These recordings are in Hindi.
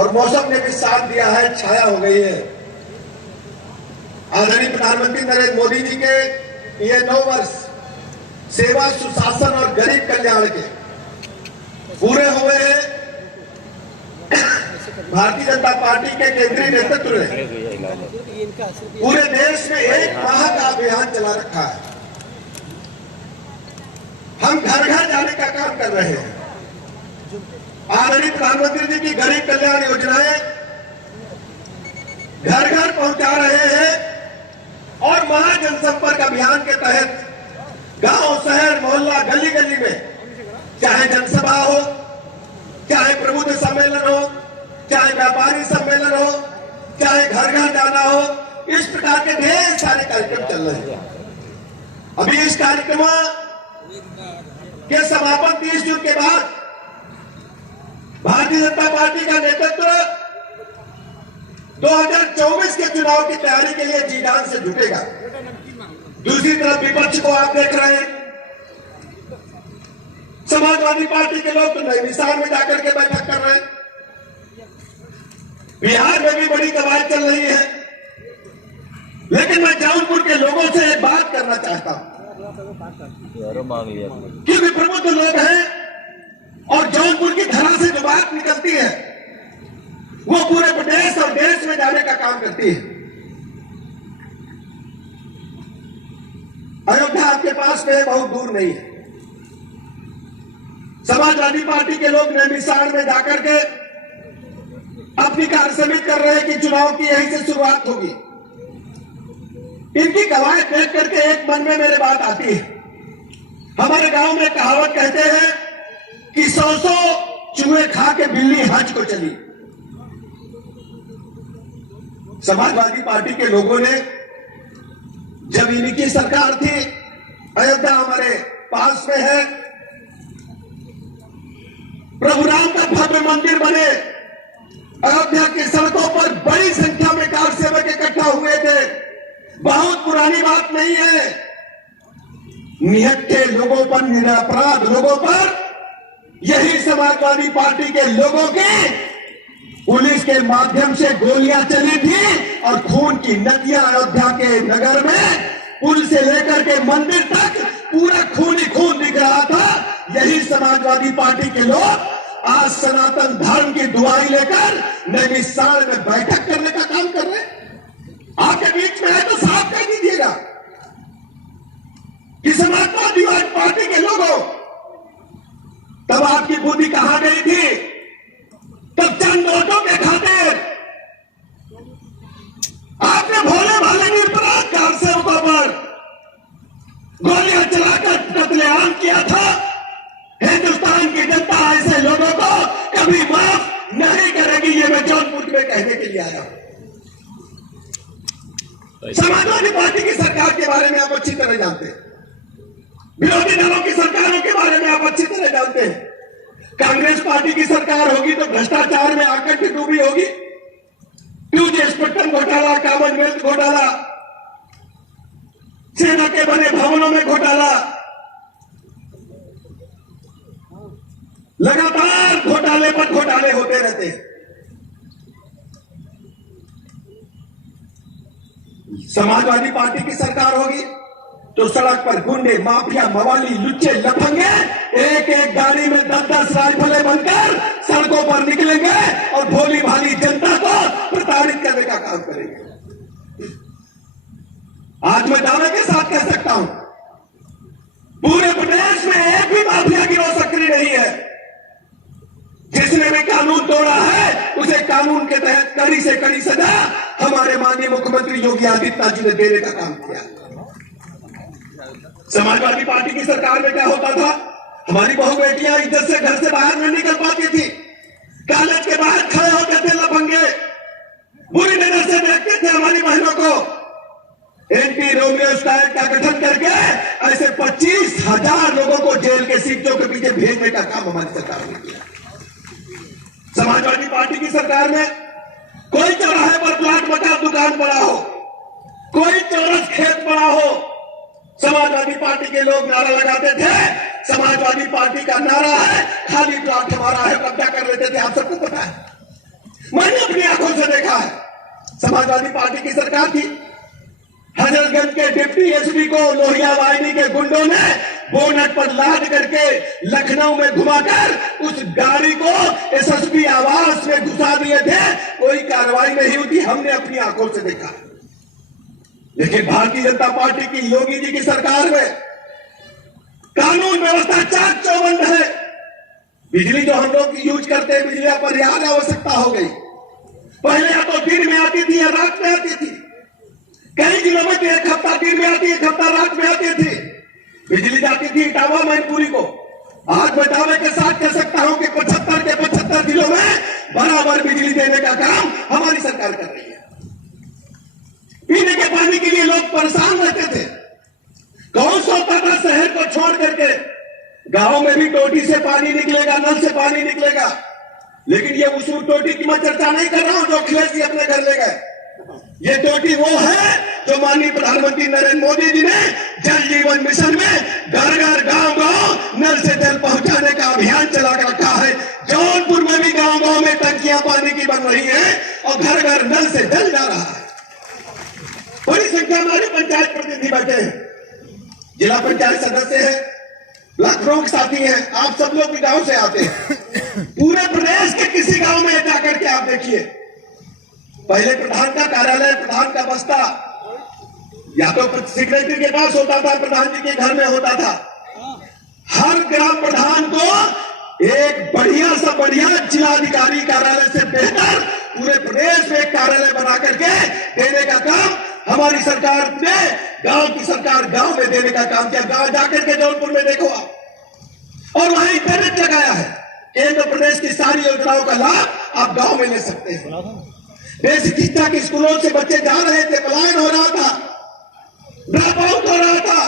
और मौसम ने भी साथ दिया है, छाया हो गई है। आदरणीय प्रधानमंत्री नरेंद्र मोदी जी के ये 9 वर्ष सेवा, सुशासन और गरीब कल्याण के पूरे हुए हैं। भारतीय जनता पार्टी के केंद्रीय नेतृत्व ने पूरे देश में 1 माह का अभियान चला रखा है। हम घर घर जाने का काम कर रहे हैं। आदरणीय प्रधानमंत्री जी की गरीब कल्याण योजनाएं घर घर पहुंचा रहे हैं और महा जनसंपर्क अभियान के तहत गांव, शहर, मोहल्ला, गली गली में चाहे जनसभा हो, चाहे प्रबुद्ध सम्मेलन हो, चाहे व्यापारी सम्मेलन हो, चाहे घर घर जाना हो, इस प्रकार के ढेर सारे कार्यक्रम चल रहे हैं। अभी इस कार्यक्रम के समापन 30 जून के बाद भारतीय जनता पार्टी का नेतृत्व 2024 के चुनाव की तैयारी के लिए जी जान से जुटेगा। दूसरी तरफ विपक्ष को आप देख रहे हैं, समाजवादी पार्टी के लोग तो नई मिसाल में जाकर के बैठक कर रहे हैं। बिहार में भी बड़ी कवायद चल रही है, लेकिन मैं जौनपुर के लोगों से एक बात करना चाहता हूं, क्योंकि प्रबुद्ध लोग हैं और जौनपुर की धरा से जो बात निकलती है वो पूरे प्रदेश और देश में जाने का काम करती है। अयोध्या आपके पास में बहुत दूर नहीं है। समाजवादी पार्टी के लोग नैमिषारण्य में जाकर के अपनी कार्य समिति कर रहे हैं कि चुनाव की यहीं से शुरुआत होगी। इनकी कवायद देख करके एक मन में मेरे बात आती है। हमारे गांव में कहावत कहते हैं कि 100 चूहे खा के बिल्ली हज को चली। समाजवादी पार्टी के लोगों ने जब इनकी सरकार थी, अयोध्या हमारे पास में है, प्रभु राम का भव्य मंदिर बने, अयोध्या की सड़कों पर बड़ी संख्या में कार सेवक इकट्ठा हुए थे। बहुत पुरानी बात नहीं है। निहत्थे लोगों पर, निरपराध लोगों पर यही समाजवादी पार्टी के लोगों की पुलिस के माध्यम से गोलियां चली थी और खून की नदियां अयोध्या के नगर में पुल से लेकर के मंदिर तक पूरा खून ही खून दिख रहा था। यही समाजवादी पार्टी के लोग आज सनातन धर्म की दुआई लेकर नैमिषारण्य में बैठक करने का काम कर रहे हैं। आपके बीच में है तो साफ कह दीजिएगा कि समाजवादी पार्टी के लोगों, तब आपकी बुद्धि कहां गई थी? तब चंद नोटों के खातिर आपने भोले भाले निरपराध कार सेवकों पर गोलियां चलाकर कत्लेआम किया था। हिंदुस्तान की जनता ऐसे लोगों को कभी माफ नहीं करेगी। ये मैं जौनपुर में कहने के लिए आया हूं। समाजवादी पार्टी की सरकार के बारे में आप अच्छी तरह जानते हैं, विरोधी दलों की सरकारों के बारे में आप अच्छी तरह जानते हैं। कांग्रेस पार्टी की सरकार होगी तो भ्रष्टाचार में आकर के डूबी होगी। 2G स्पेक्ट्रम घोटाला, कॉमनवेल्थ घोटाला, सेना के बने भवनों में घोटाला, लगातार घोटाले पर घोटाले होते रहते हैं। समाजवादी पार्टी की सरकार होगी तो सड़क पर गुंडे, माफिया, मवाली, लुच्चे, लफंगे एक एक गाड़ी में 10-10 राइफलें बनकर सड़कों पर निकलेंगे और भोली भाली जनता को प्रताड़ित करने का काम करेंगे। आज मैं दावे के साथ कह सकता हूं, पूरे प्रदेश में एक भी माफिया गिरोह सक्रिय नहीं है। जिसने भी कानून तोड़ा है उसे कानून के तहत कड़ी से कड़ी सजा हमारे माननीय मुख्यमंत्री योगी आदित्यनाथ जी ने देने का काम किया। समाजवादी पार्टी की सरकार में क्या होता था? हमारी बहु बेटियां इज्जत से घर से बाहर नहीं निकल पाती थी। कॉलेज के बाहर खड़े होते थे लफंगे, बुरी नजर से देखते थे हमारी बहनों को। एंटी रोमियो स्टाइल का गठन करके ऐसे 25,000 लोगों को जेल के सीटों के पीछे भेजने का काम हमारी सरकार ने किया। समाजवादी पार्टी की सरकार में कोई चौराहे पर प्लाट मकान दुकान पड़ा हो, कोई चौरस खेत पड़ा हो, समाजवादी पार्टी के लोग नारा लगाते थे। समाजवादी पार्टी का नारा है खाली प्लाट हमारा है, कब्जा कर लेते थे। आप सबको पता है। अपनी आंखों से देखा है। समाजवादी पार्टी की सरकार थी, हजरतगंज के डिप्टी एसपी को लोहिया वाहिनी के गुंडों ने बोनट पर लाद करके लखनऊ में घुमाकर उस गाड़ी को एसएसपी आवास में घुसा दिए थे। कोई कार्रवाई नहीं हुई थी, हमने अपनी आंखों से देखा। लेकिन भारतीय जनता पार्टी की योगी जी की सरकार में कानून व्यवस्था चाक चौबंद है। बिजली जो हम लोग यूज करते हैं, बिजली अपरिहार्य आवश्यकता हो गई। पहले या तो दिन में आती थी या रात में आती थी। कई दिनों में एक हफ्ता दिन में आती, एक हफ्ता रात में आती थी। बिजली जाती थी इटावा मैनपुरी को। आज मैं दावे के साथ कह सकता हूं कि 75 के 75 दिनों में बराबर बिजली देने का काम हमारी सरकार कर रही है। पीने के पानी के लिए लोग परेशान रहते थे। कौन सोचता था शहर को छोड़ करके गांव में भी टोटी से पानी निकलेगा, नल से पानी निकलेगा। लेकिन ये उस टोटी की मैं चर्चा नहीं कर रहा हूं जो अखिलेश जी अपने घर ले गए। ये टोटी वो है जो माननीय प्रधानमंत्री नरेंद्र मोदी जी ने जल जीवन मिशन में घर घर गांव गांव नल से जल पहुंचाने का अभियान चला कर रखा है। जौनपुर में भी गांव गांव में टंकियां पानी की बन रही हैं और घर घर नल से जल जा रहा है। बड़ी संख्या में हमारे पंचायत प्रतिनिधि बैठे हैं, जिला पंचायत सदस्य हैं, ब्लॉक प्रमुख साथी हैं। आप सब लोग भी गांव से आते हैं। पूरे प्रदेश के किसी गांव में जाकर के आप देखिए, पहले प्रधान का कार्यालय, प्रधान का बस्ता या तो सेक्रेटरी के पास होता था, प्रधान जी के घर में होता था। हर ग्राम प्रधान को एक बढ़िया सा बढ़िया जिलाधिकारी कार्यालय से बेहतर पूरे प्रदेश में एक कार्यालय बना करके देने का काम हमारी सरकार ने, गांव की सरकार गांव में देने का काम किया। गांव जाकर के जौनपुर में देखो आप, और वहां इंटरनेट लगाया है। केंद्र प्रदेश की सारी योजनाओं का लाभ आप गांव में ले सकते हैं। बेसिक शिक्षा के स्कूलों से बच्चे जा रहे थे, पलायन हो रहा था, ड्रॉप आउट हो रहा था।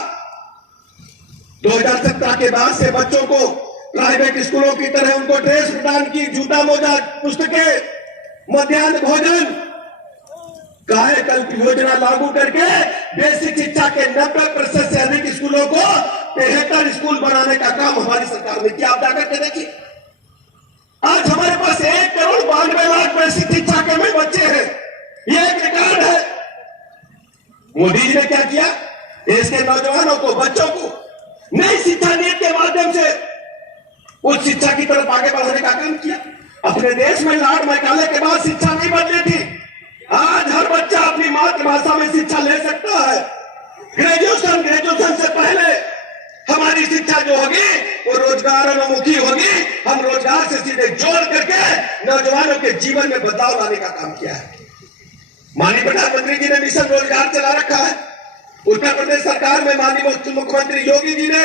2017 के बाद से बच्चों को प्राइवेट स्कूलों की तरह उनको ड्रेस प्रदान की, जूता मोजा, पुस्तकें, मध्याह्न भोजन, कायाकल्प योजना लागू करके बेसिक शिक्षा के 90% से अधिक स्कूलों को 73 स्कूल बनाने का काम हमारी सरकार ने किया। आप जाकर के देखिए, आज हमारे पास 1,92,00,000 बेसिक शिक्षा के में बच्चे हैं। ये एक रिकॉर्ड है। मोदी जी ने क्या किया? देश के नौजवानों को, बच्चों को नई शिक्षा नीति के माध्यम से उस शिक्षा की तरफ आगे बढ़ाने का काम किया। अपने देश में लॉर्ड मैकाले के बाद शिक्षा नहीं बदली थी। आज हर बच्चा अपनी मातृभाषा में शिक्षा ले सकता है। ग्रेजुएशन से पहले हमारी शिक्षा जो होगी वो रोजगारोन्मुखी होगी। हम रोजगार से सीधे जोड़ करके नौजवानों के जीवन में बदलाव लाने का काम किया है। माननीय प्रधानमंत्री जी ने मिशन रोजगार चला रखा है। उत्तर प्रदेश सरकार में माननीय मुख्यमंत्री योगी जी ने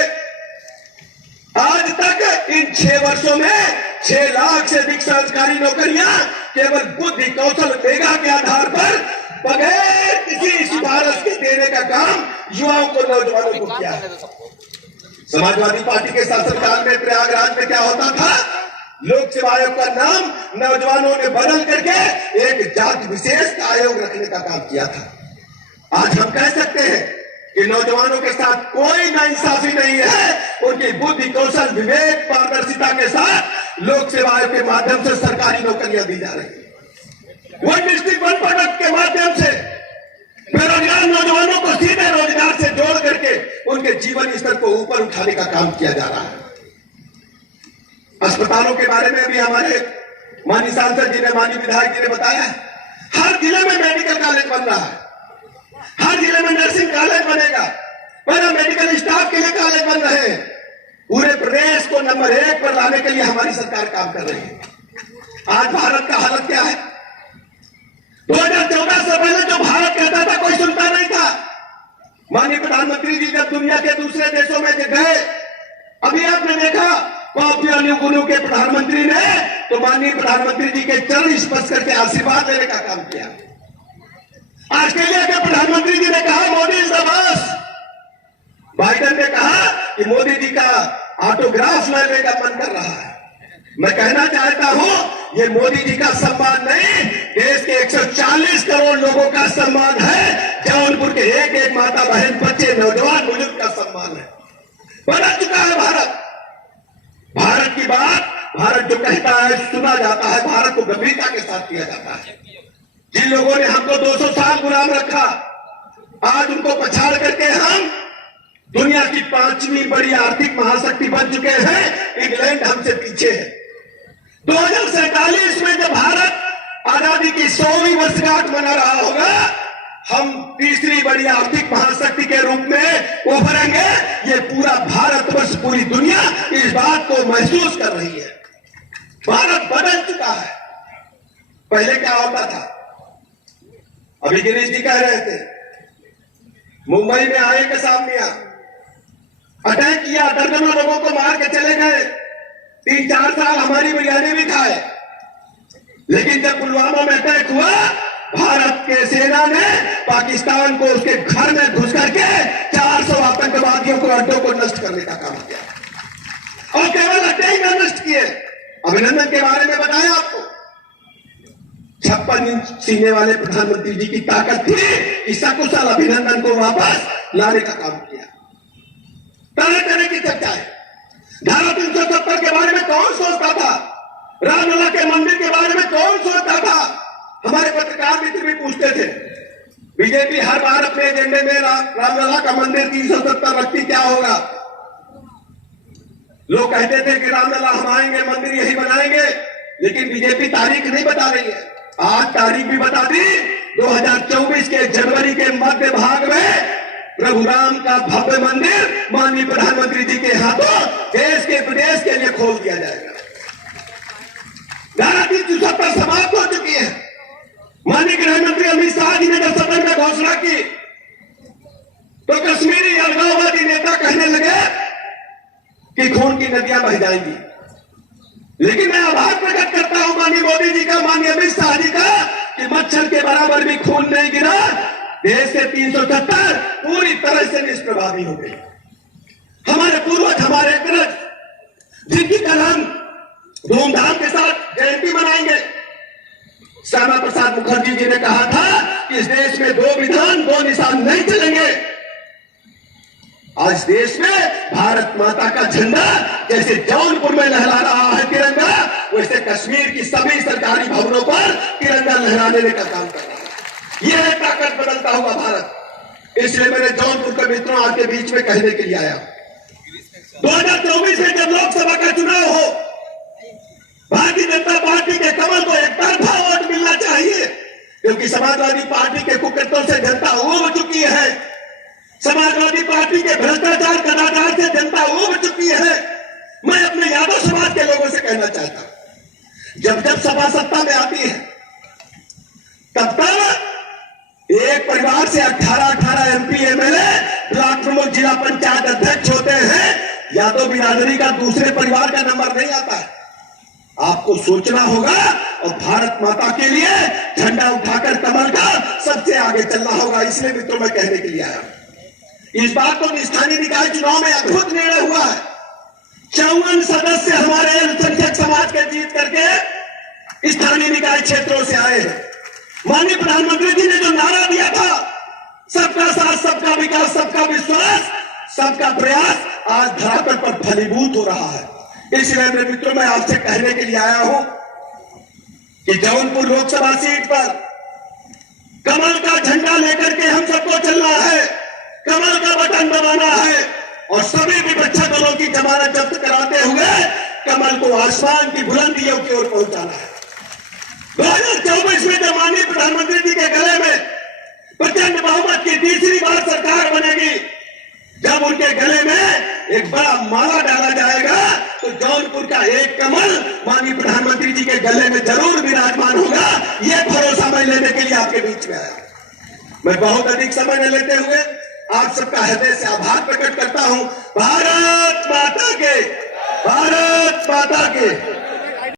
आज तक इन 6 वर्षों में 6 लाख से अधिक सरकारी नौकरियां केवल बुद्धि कौशल मेगा के आधार पर बगैर किसी सिफारिश के देने का काम युवाओं को, नौजवानों को किया है। समाजवादी पार्टी के शासनकाल में प्रयागराज में क्या होता था? लोक सेवा आयोग का नाम नौजवानों ने बदल करके एक जाति विशेष का आयोग रखने का काम किया था। आज हम कह सकते हैं कि नौजवानों के साथ कोई नाइंसाफी नहीं है। उनकी बुद्धि कौशल विवेक पारदर्शिता के साथ लोक सेवा आयोग के माध्यम से सरकारी नौकरियां दी जा रही है। वन डिस्ट्रिक्ट वन प्रोडक्ट के माध्यम से बेरोजगार नौजवानों को सीधे रोजगार से जोड़ करके उनके जीवन स्तर को ऊपर उठाने का काम किया जा रहा है। अस्पतालों के बारे में भी हमारे माननीय सांसद जी ने, माननीय विधायक जी ने बताया, हर जिले में मेडिकल कॉलेज बन रहा है, हर जिले में नर्सिंग कॉलेज बनेगा, पैरा मेडिकल स्टाफ के लिए कॉलेज बन रहे हैं। पूरे प्रदेश को नंबर 1 पर लाने के लिए हमारी सरकार काम कर रही है। आज भारत का हालत क्या है? 2014 से पहले जो भारत कहता था कोई सुनता नहीं था। माननीय प्रधानमंत्री जी जब दुनिया के दूसरे देशों में गए, अभी आपने देखा पापुआ न्यू गिनी के प्रधानमंत्री ने तो माननीय प्रधानमंत्री जी के चरण स्पर्श करके आशीर्वाद लेने का काम किया। ऑस्ट्रेलिया के प्रधानमंत्री जी ने कहा Modi is the boss. Biden ने कहा कि मोदी जी का ऑटोग्राफ लेने का मन कर रहा है। मैं कहना चाहता हूं ये मोदी जी का सम्मान नहीं, देश के 140 करोड़ लोगों का सम्मान है। जौनपुर के एक एक माता बहन, बच्चे, नौजवान, बुजुर्ग का सम्मान है। बदल चुका है भारत। भारत की बात भारत जो कहता है सुना जाता है, भारत को गंभीरता के साथ किया जाता है। जिन लोगों ने हमको 200 साल गुलाम रखा, आज उनको पछाड़ करके हम दुनिया की 5वीं बड़ी आर्थिक महाशक्ति बन चुके हैं। इंग्लैंड हमसे पीछे है। 2047 में जब भारत आजादी की 100वीं वर्षगांठ मना रहा होगा, हम तीसरी बड़ी आर्थिक महाशक्ति के रूप में उभरेंगे। ये पूरा भारतवर्ष, पूरी दुनिया इस बात को महसूस कर रही है। भारत बदल चुका है। पहले क्या होता था? अभी गिरीश जी कह रहे थे, मुंबई में आए कसामिया अटैक किया, दर्जनों लोगों को मार के चले गए, 3-4 साल हमारी बिरयानी भी खाए। लेकिन जब पुलवामा में अटैक हुआ, भारत के सेना ने पाकिस्तान को उसके घर में घुस करके 400 आतंकवादियों को, अड्डों को नष्ट करने का काम किया। और केवल अड्डे ही न नष्ट किए, अभिनंदन के बारे में बताया आपको। 56 इंच सीने वाले प्रधानमंत्री जी की ताकत थी कि सकुशल अभिनंदन को वापस लाने का काम किया। तरह तरह की चर्चाएं। धारा 370 के बारे में कौन सोचता था? रामलला के मंदिर के बारे में कौन सोचता था? हमारे पत्रकार मित्र भी पूछते थे। बीजेपी हर बार अपने एजेंडे में रामलला का मंदिर 370 रखती, क्या होगा? लोग कहते थे कि रामलला हम आएंगे, मंदिर यही बनाएंगे, लेकिन बीजेपी तारीख नहीं बता रही है। आज तारीख भी बता दी। 2024 के जनवरी के मध्य भाग में प्रभु राम का भव्य मंदिर माननीय प्रधानमंत्री जी के हाथों देश के प्रदेश के लिए खोल दिया जाएगा। धारा 370 समाप्त हो चुकी है। माननीय गृह मंत्री अमित शाह जी ने जब सदन में घोषणा की तो कश्मीरी अलगाववादी नेता कहने लगे कि खून की नदियां बह जाएंगी। लेकिन मैं आभार प्रकट करता हूं माननीय मोदी जी का, माननीय अमित शाह जी का, कि मच्छर के बराबर भी खून नहीं गिरा। देश से 370 पूरी तरह से निष्प्रभावी हो गई। हमारे पूर्वज, हमारे अग्रज, जिनकी कल हम धूमधाम के साथ जयंती मनाएंगे। श्यामा प्रसाद मुखर्जी जी ने कहा था कि इस देश में 2 विधान 2 निशान नहीं चलेंगे। आज देश में भारत माता का झंडा जैसे जौनपुर में लहरा रहा है तिरंगा, वैसे कश्मीर की सभी सरकारी भवनों पर तिरंगा लहराने का काम कर रहा है। यह है ताकत बदलता हुआ भारत। इसलिए मैंने जौनपुर के मित्रों आपके बीच में कहने के लिए आया। 2024 में जब लोकसभा का चुनाव हो, भारतीय जनता पार्टी के कमल को एकतरफा वोट मिलना चाहिए, क्योंकि समाजवादी पार्टी के कुकृत्यों से जनता उब चुकी है। समाजवादी पार्टी के भ्रष्टाचार कदाचार से जनता उब चुकी है। मैं अपने यादव समाज के लोगों से कहना चाहता हूं, जब जब सपा सत्ता में आती है तब तक एक परिवार से 18 एमपी एमएलए, ब्लॉक प्रमुख, जिला पंचायत अध्यक्ष होते हैं। यादव बिरादरी का दूसरे परिवार का नंबर नहीं आता है। आपको सोचना होगा और भारत माता के लिए झंडा उठाकर कमल का सबसे आगे चलना होगा। इसलिए मित्रों मैं कहने के लिए आया। इस बार तो स्थानीय निकाय चुनाव में अद्भुत निर्णय हुआ है। 54 सदस्य हमारे अल्पसंख्यक समाज के जीत करके स्थानीय निकाय क्षेत्रों से आए हैं। माननीय प्रधानमंत्री जी ने जो नारा दिया था, सबका साथ, सबका विकास, सबका विश्वास, सबका प्रयास, आज धरातल पर फलीभूत हो रहा है। इसलिए मेरे मित्रों मैं आपसे कहने के लिए आया हूं कि जौनपुर लोकसभा सीट पर कमल का झंडा लेकर के हम सबको चलना है, कमल का बटन दबाना है और सभी विपक्षी दलों की जमानत जब्त कराते हुए कमल को आसमान की बुलंदियों की ओर पहुंचाना है। 2024 में जब माननीय प्रधानमंत्री जी के गले में प्रचंड बहुमत की तीसरी बार सरकार बनेगी, जब उनके गले में एक बड़ा माला डाला जाएगा तो जौनपुर का एक कमल माननीय प्रधानमंत्री जी के गले में जरूर विराजमान होगा। यह भरोसा मैं लेने के लिए आपके बीच में आया। मैं बहुत अधिक समय न लेते हुए आप सबका हृदय से आभार प्रकट करता हूं। भारत माता के, भारत माता के।